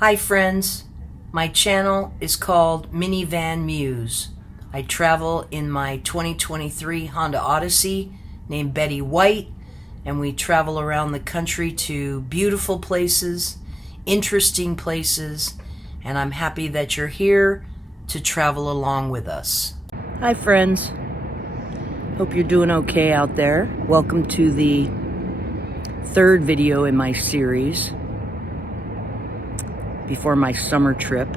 Hi friends, my channel is called Minivan Muse. I travel in my 2023 Honda Odyssey named Betty White, and we travel around the country to beautiful places, interesting places, and I'm happy that you're here to travel along with us. Hi friends, hope you're doing okay out there. Welcome to the third video in my series before my summer trip.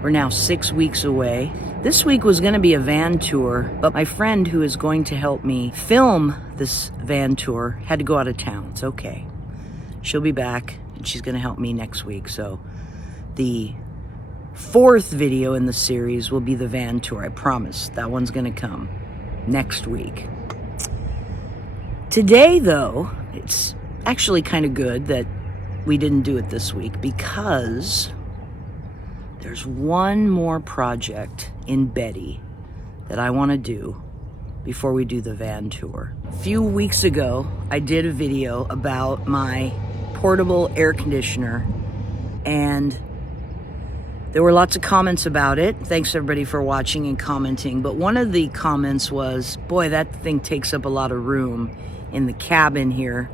We're now 6 weeks away. This week was going to be a van tour, but my friend who is going to help me film this van tour had to go out of town. It's okay. She'll be back and she's going to help me next week. So the fourth video in the series will be the van tour. I promise. That one's going to come next week. Today, though, it's actually kind of good that we didn't do it this week because there's one more project in Betty that I want to do before we do the van tour. A few weeks ago, I did a video about my portable air conditioner, and there were lots of comments about it. Thanks everybody for watching and commenting. But one of the comments was, boy, that thing takes up a lot of room in the cabin here.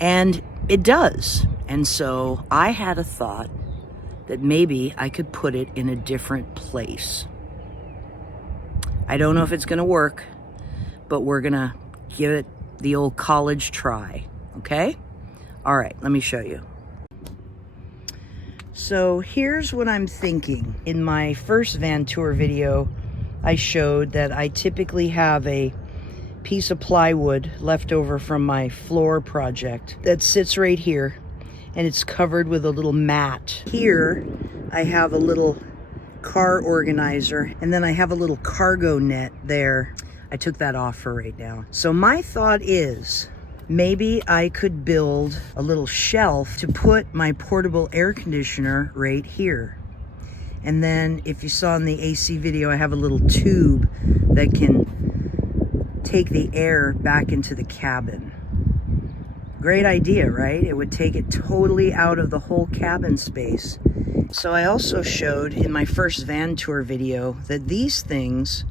And it does. And so I had a thought that maybe I could put it in a different place. I don't know if it's gonna work, but we're gonna give it the old college try, okay? All right, let me show you. So here's what I'm thinking. In my first van tour video, I showed that I typically have a piece of plywood left over from my floor project that sits right here, and it's covered with a little mat. Here I have a little car organizer, and then I have a little cargo net there. I took that off for right now. So my thought is maybe I could build a little shelf to put my portable air conditioner right here. And then if you saw in the AC video, I have a little tube that can take the air back into the cabin. Great idea, right? It would take it totally out of the whole cabin space. So I also showed in my first van tour video that these things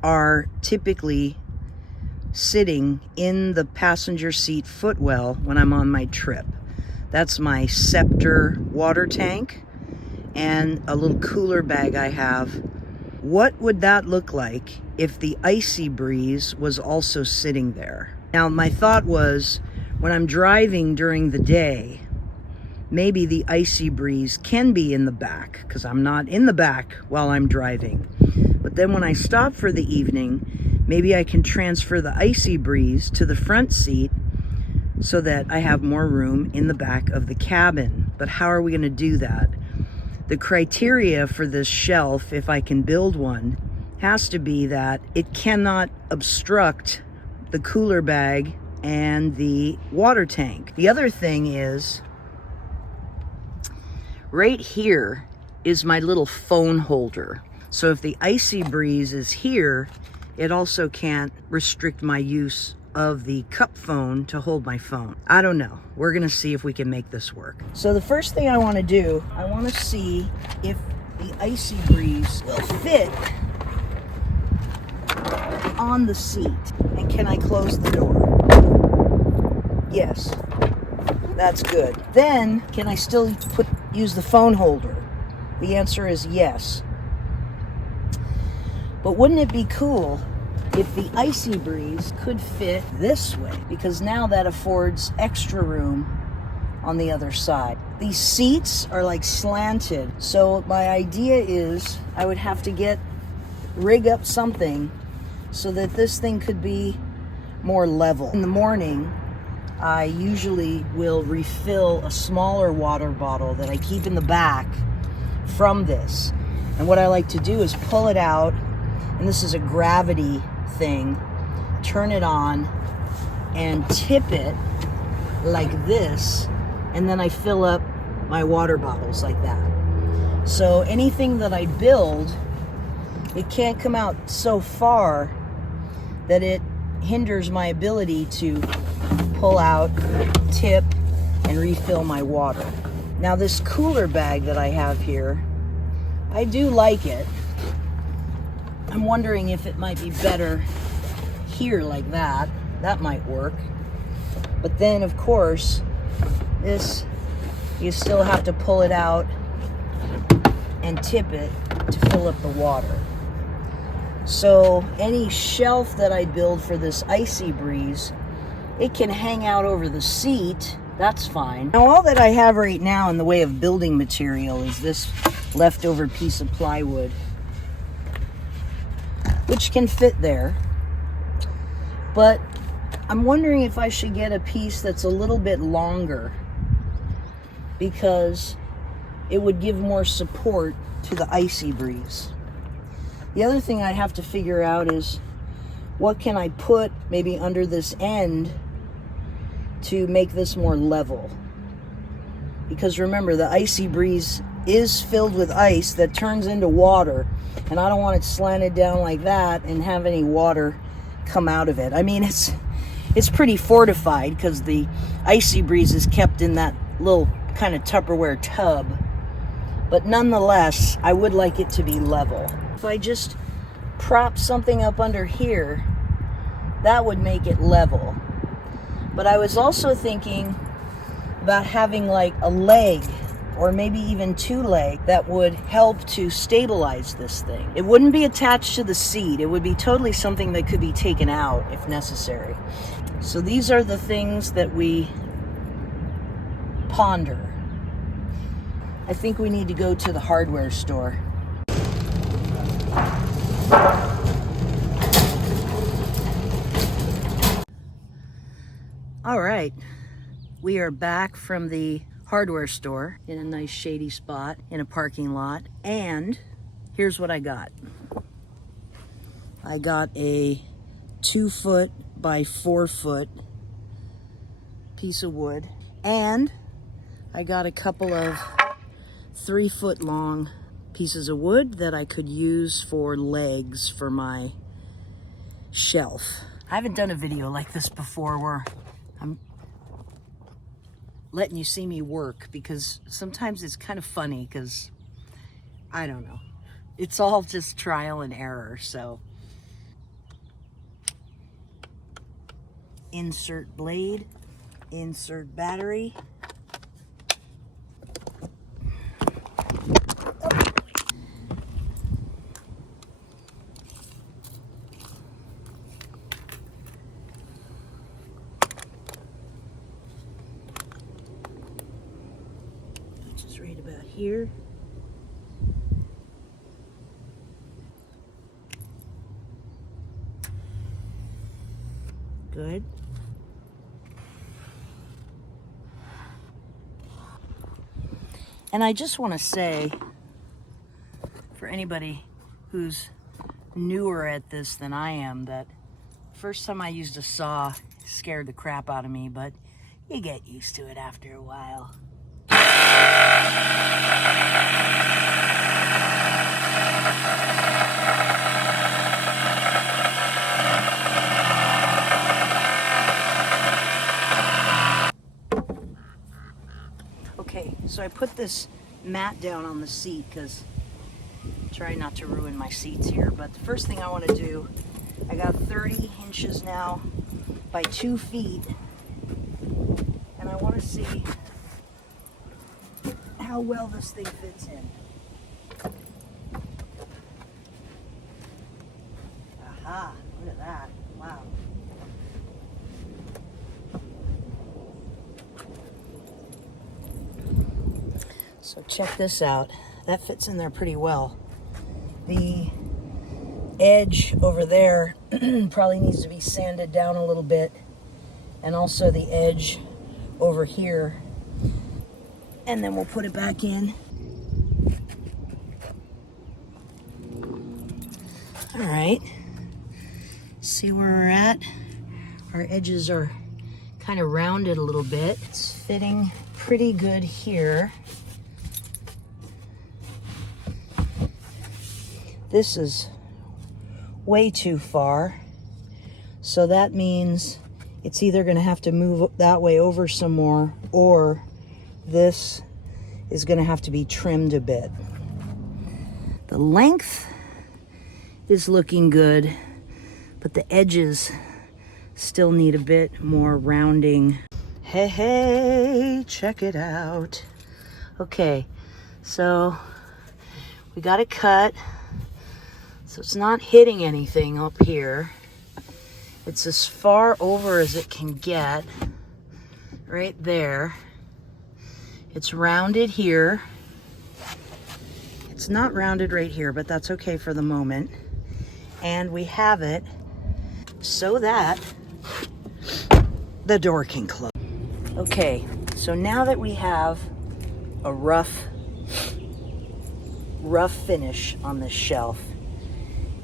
are typically sitting in the passenger seat footwell when I'm on my trip. That's my Scepter water tank and a little cooler bag I have. What would that look like if the Icy Breeze was also sitting there? Now, my thought was, when I'm driving during the day, maybe the Icy Breeze can be in the back, because I'm not in the back while I'm driving. But then when I stop for the evening, maybe I can transfer the Icy Breeze to the front seat so that I have more room in the back of the cabin. But how are we going to do that? The criteria for this shelf, if I can build one, has to be that it cannot obstruct the cooler bag and the water tank. The other thing is, right here is my little phone holder. So if the Icy Breeze is here, it also can't restrict my use of the cup phone to hold my phone. I don't know. We're gonna see if we can make this work. So the first thing I wanna do, I wanna see if the Icy Breeze will fit on the seat. And can I close the door? Yes, that's good. Then, can I still use the phone holder? The answer is yes. But wouldn't it be cool if the Icy Breeze could fit this way? Because now that affords extra room on the other side. These seats are like slanted. So my idea is I would have to rig up something so that this thing could be more level. In the morning, I usually will refill a smaller water bottle that I keep in the back from this. And what I like to do is pull it out, and this is a gravity thing, turn it on and tip it like this, and then I fill up my water bottles like that. So anything that I build, it can't come out so far that it hinders my ability to pull out, tip, and refill my water. Now this cooler bag that I have here, I do like it. I'm wondering if it might be better here like that. That might work. But then of course, this, you still have to pull it out and tip it to fill up the water. So any shelf that I build for this Icy Breeze, it can hang out over the seat. That's fine. Now all that I have right now in the way of building material is this leftover piece of plywood, which can fit there. But I'm wondering if I should get a piece that's a little bit longer, because it would give more support to the Icy Breeze. The other thing I have to figure out is what can I put maybe under this end to make this more level. Because remember, the Icy Breeze is filled with ice that turns into water, and I don't want it slanted down like that and have any water come out of it. I mean, it's pretty fortified because the Icy Breeze is kept in that little kind of Tupperware tub. But nonetheless, I would like it to be level. If I just prop something up under here, that would make it level. But I was also thinking about having like a leg, or maybe even two legs, that would help to stabilize this thing. It wouldn't be attached to the seat. It would be totally something that could be taken out if necessary. So these are the things that we ponder. I think we need to go to the hardware store. All right, we are back from the hardware store in a nice shady spot in a parking lot, and here's what I got. I got a 2 foot by 4 foot piece of wood, and I got a couple of 3 foot long pieces of wood that I could use for legs for my shelf. I haven't done a video like this before where I'm letting you see me work, because sometimes it's kind of funny, because I don't know, it's all just trial and error. So insert blade, insert battery. Right about here. Good. And I just want to say, for anybody who's newer at this than I am, that first time I used a saw scared the crap out of me, but you get used to it after a while. Okay, so I put this mat down on the seat because I try not to ruin my seats here. But the first thing I want to do, I got 30 inches now by 2 feet, and I want to see how well this thing fits in. Aha, look at that. Wow. So check this out. That fits in there pretty well. The edge over there probably needs to be sanded down a little bit, and also the edge over here. And then we'll put it back in. All right. See where we're at? Our edges are kind of rounded a little bit. It's fitting pretty good here. This is way too far. So that means it's either going to have to move that way over some more, or this is going to have to be trimmed a bit. The length is looking good, but the edges still need a bit more rounding. Hey, check it out. Okay, so we got it cut, so it's not hitting anything up here. It's as far over as it can get, right there. It's rounded here. It's not rounded right here, but that's okay for the moment. And we have it so that the door can close. Okay, so now that we have a rough finish on this shelf,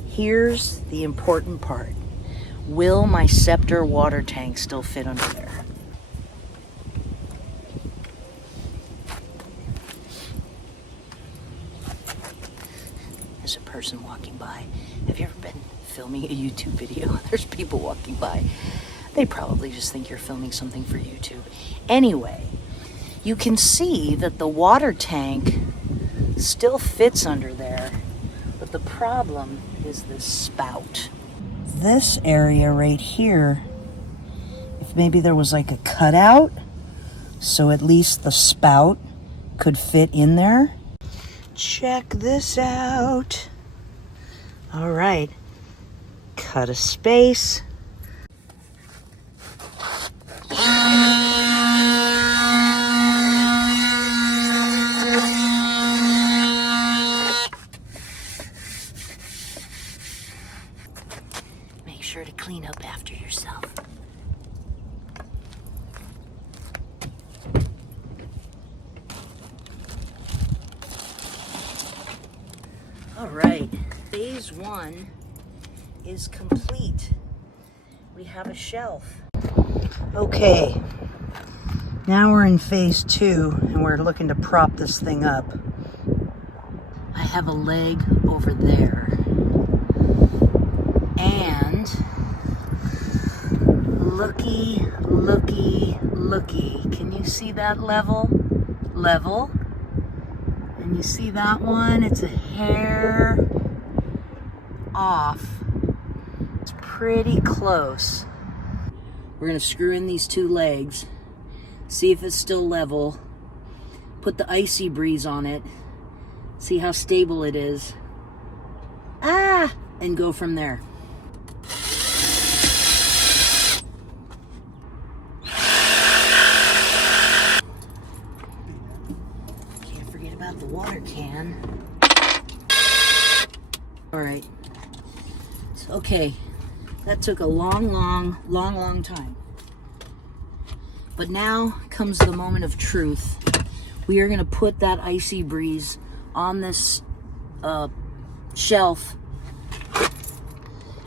here's the important part. Will my Scepter water tank still fit under there? There's a person walking by. Have you ever been filming a YouTube video? There's people walking by. They probably just think you're filming something for YouTube. Anyway, you can see that the water tank still fits under there, but the problem is this spout. This area right here, if maybe there was like a cutout, so at least the spout could fit in there. Check this out. All right, cut a space. Make sure to clean up after yourself. All right, phase one is complete. We have a shelf. Okay, now we're in phase two and we're looking to prop this thing up. I have a leg over there. And looky. Can you see that level? And you see that one? It's a hair off. It's pretty close. We're gonna screw in these two legs, see if it's still level, put the Icy Breeze on it, see how stable it is, and go from there. Can't forget about the water can. All right, okay. That took a long time. But now comes the moment of truth. We are gonna put that Icy Breeze on this shelf,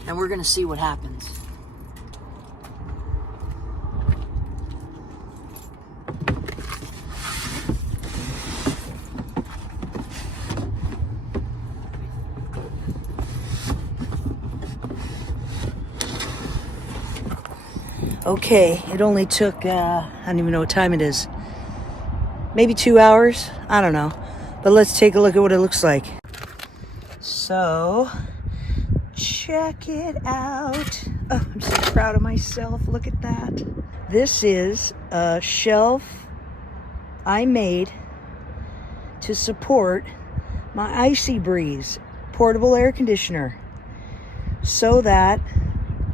and we're gonna see what happens. Okay, it only took, I don't even know what time it is. Maybe 2 hours? I don't know. But let's take a look at what it looks like. So, check it out. Oh, I'm so proud of myself. Look at that. This is a shelf I made to support my Icy Breeze portable air conditioner, so that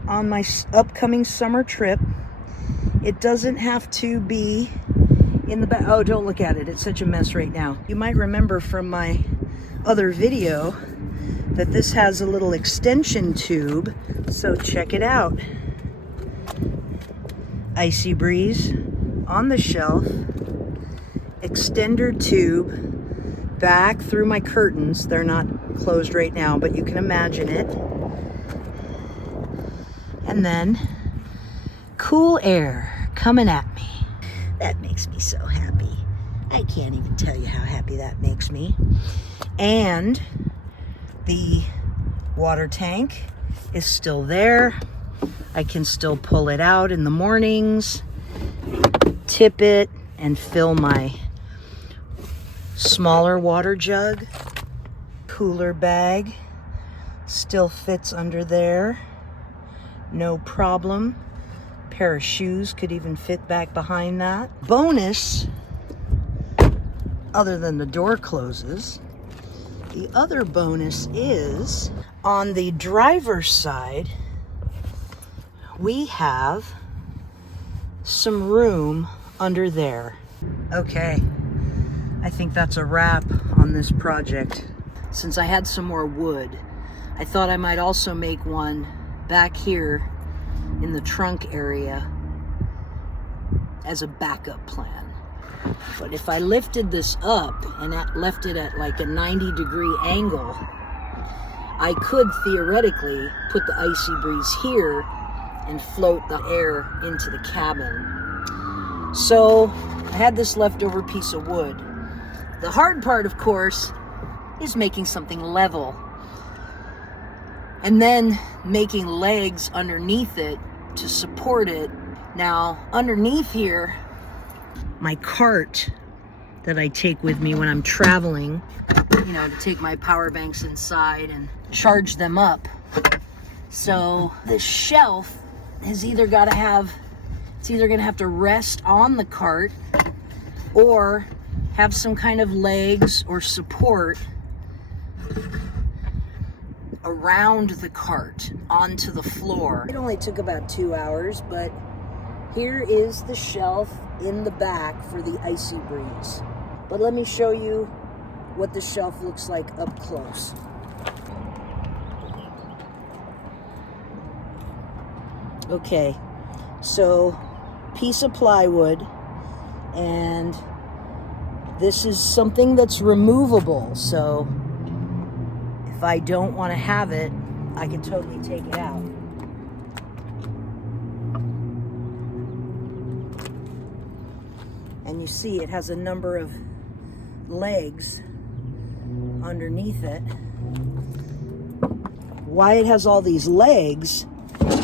on my upcoming summer trip, it doesn't have to be in the back. Oh, don't look at it. It's such a mess right now. You might remember from my other video that this has a little extension tube. So check it out. Icy Breeze on the shelf, extender tube back through my curtains. They're not closed right now, but you can imagine it. And then cool air coming at me. That makes me so happy. I can't even tell you how happy that makes me. And the water tank is still there. I can still pull it out in the mornings, tip it, and fill my Smaller water jug, cooler bag, still fits under there, no problem. Pair of shoes could even fit back behind that. Bonus, other than the door closes, the other bonus is on the driver's side, we have some room under there. Okay, I think that's a wrap on this project. Since I had some more wood, I thought I might also make one back here in the trunk area as a backup plan. But if I lifted this up and left it at like a 90-degree angle, I could theoretically put the Icy Breeze here and float the air into the cabin. So I had this leftover piece of wood. The hard part, of course, is making something level. And then making legs underneath it to support it. Now, underneath here, my cart that I take with me when I'm traveling, you know, to take my power banks inside and charge them up. So the shelf is either got to have, it's either going to have to rest on the cart or have some kind of legs or support around the cart onto the floor. It only took about 2 hours, but here is the shelf in the back for the Icy Breeze. But let me show you what the shelf looks like up close. Okay, so piece of plywood, and this is something that's removable, so if I don't want to have it, I can totally take it out. And you see it has a number of legs underneath it. Why it has all these legs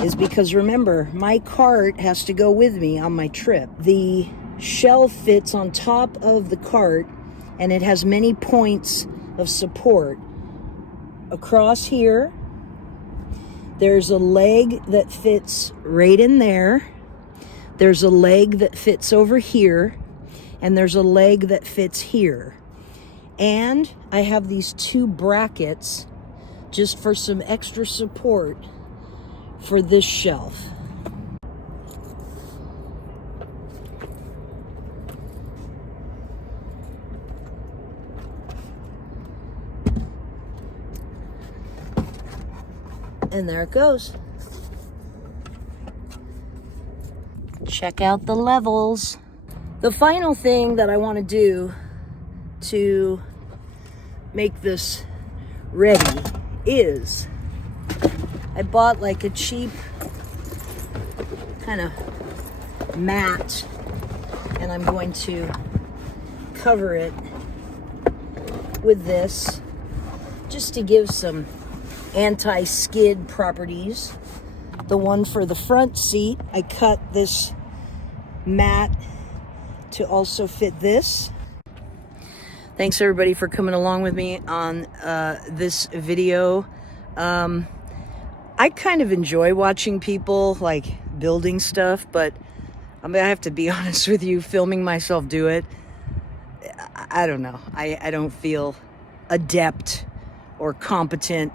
is because, remember, my cart has to go with me on my trip. The shelf fits on top of the cart, and it has many points of support. Across here, there's a leg that fits right in there. There's a leg that fits over here, and there's a leg that fits here. And I have these 2 brackets just for some extra support for this shelf. And there it goes. Check out the levels. The final thing that I want to do to make this ready is I bought like a cheap kind of mat, and I'm going to cover it with this just to give some anti-skid properties. The one for the front seat, I cut this mat to also fit this. Thanks everybody for coming along with me on this video. I kind of enjoy watching people like building stuff, but I mean, I have to be honest with you, filming myself do it, I don't know. I don't feel adept or competent.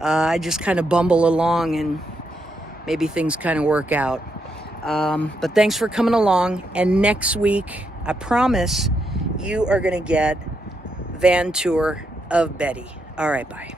I just kind of bumble along and maybe things kind of work out. But thanks for coming along. And next week, I promise you are going to get van tour of Betty. All right, bye.